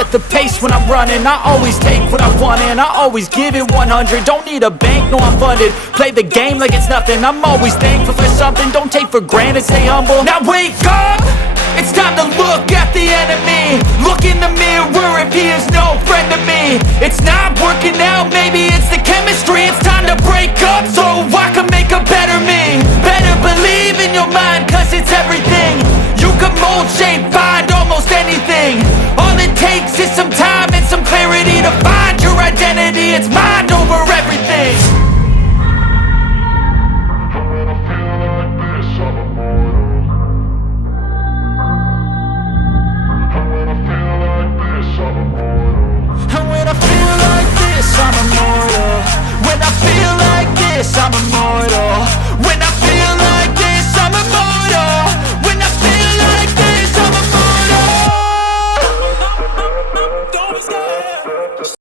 set the pace when I'm running. I always take what I want and I always give it 100. Don't need a bank, no I'm funded. Play the game like it's nothing. I'm always thankful for something. Don't take for granted, stay humble. Now wake up! It's time to look at the enemy. Look in the mirror if he is no friend to me. It's not working out, maybe it's the chemistry. It's time to break up so I can make a better me. Better believe in your mind, cause it's everything. You can mold, shape, find almost anything. All it takes is some time and some clarity to find your identity. It's mine.